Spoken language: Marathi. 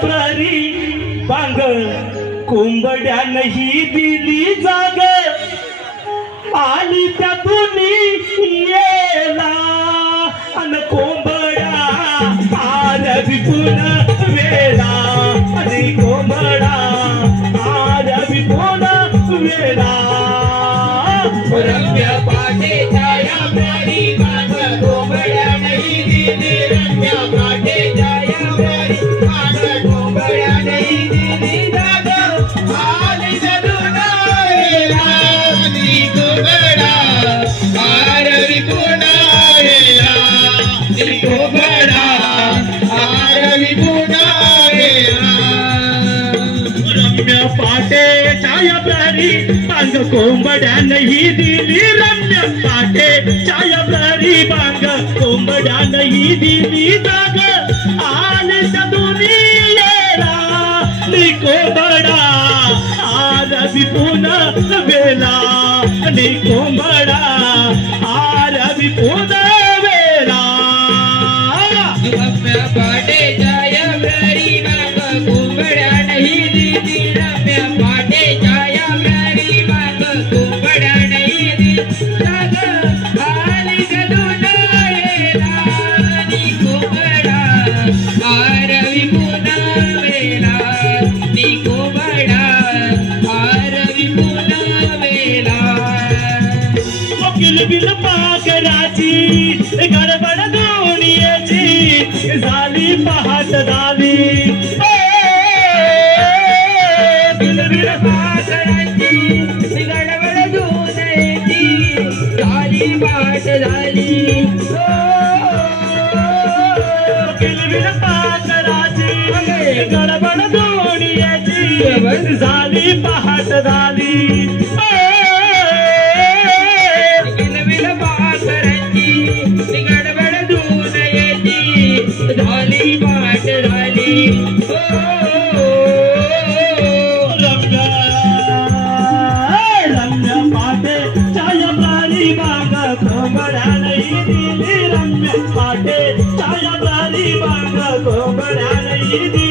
प्रहरी बांग कोंबड्यानही दिली जाग आली त्यातून येला अन कोंबड्या आरवी पुन्हा वेळा आणि कोंबडा आरवी पुन्हा वेळा रम्य पाटे छाया प्यारी बाग कोंबड्या नहीं दिली रम्य पाटे छाया प्यारी बाग कोंबड्या नहीं दिली जाग आली जदुना वेला नी कोंबडा आरवी पुन्हा वेला नी कोंबडा आरवी पुन्हा वेला रम्य पाटे छाया प्यारी बांग कोंबड्या नहीं दिली रम्य पाटे छाया प्यारी बांग कोंबड्या नहीं दिली जाग आले सदुनी येला नी कोंबडा आरवी पुन्हा वेला नी कोंबडा आरवी पुन्हा वेला रम्य पाटे छाया प्यारी बाग कोंबड्या नहीं दिली रम्य पाटे छाया प्यारी बाग कोंबड्या नहीं दिली जाग आली जदुना वेला नी कोंबडा आरवी पुन्हा वेला नी कोंबडा आरवी पुन्हा वेला किलबिल पाकराची गडबड दोनियाची झाली पहाट झाली किलबिल पाकराची गडबड दोनियाची झाली पहाट झाली किलबिल पाकराची गडबड दोनियाची झाली पहाट झाली किलबिल पाकराची गडबड दोनियाची झाली पहाट झाली रम्य पाटे छाया प्यारी बाग कोंबड्या नहीं दिली रम्य पाटे छाया प्यारी बाग कोंबड्या नहीं दिली